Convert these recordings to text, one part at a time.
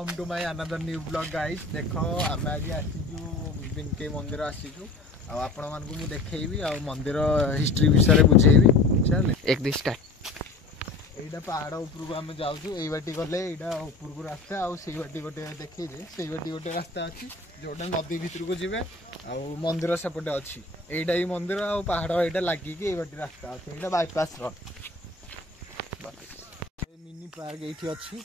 Welcome to my another new blog guys. देख आम आज आसीचु बिनके मंदिर आसीचु आपण मानकु मु देखैबी आ मंदिर हिस्ट्री विषय बुझेबी। चल एक दिन स्टार्ट। एइडा पहाड़ ऊपर को आम जाऊँ एई बाटी गले एइडा ऊपर को रास्ता आ सेई बाटी गोटे देखै जे सेई बाटी गोटे रास्ता अछि जोटा नदी भीतर को जिवे आ मंदिर सेपटे अछि। एइडा ही मंदिर आ पहाड़ एइडा लागि कि एई बाटी रास्ता अछि। एइडा बाईपास रोड मिनी पार्क एइठी अछि।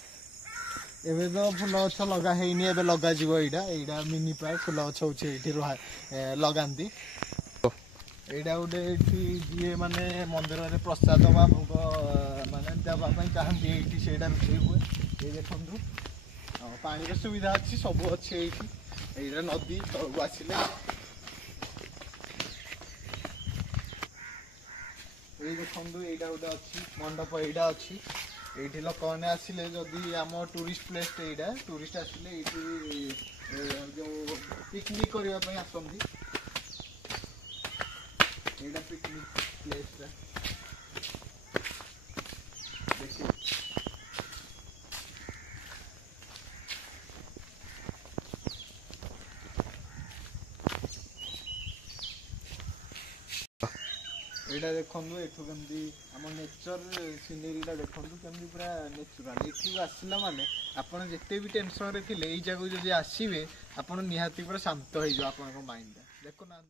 एबे तो फुल गछ लगा हेनी एबे लगा जीवो एइडा एइडा मिनी पार्क फुल गछ होछि एइठी लगांती। एइडा गोटे एइठी जे माने मंदिर रे प्रसाद बा भोग माने देबा पई चाहंती एइठी सेडा रुछै हुए। ए देखंतु पानी रे सुविधा अछि सब अछि एइठी। एइडा नदी तळକୁ आसिले एइ देखंतु एइडा गोटे अछि मंडप एइडा अछि। एइठी लोक माने आसिले जदी आम टूरिस्ट प्लेस एइडा टूरिस्ट आसिले एइठी जो पिकनिक करिया पई आसंती। एइडा पिकनिक प्लेस रे देखि एइडा देखंतु एठो केमदी आम नेचर सीनरीटा देखंतु केमदी पूरा नेचुरल। एठी आसिला माने आपण जेते भी टेंशन रे थिले एई जगह जदी आसीबे आपण निहाती पूरा शांत होई जो आपण को माइंड देखो ना।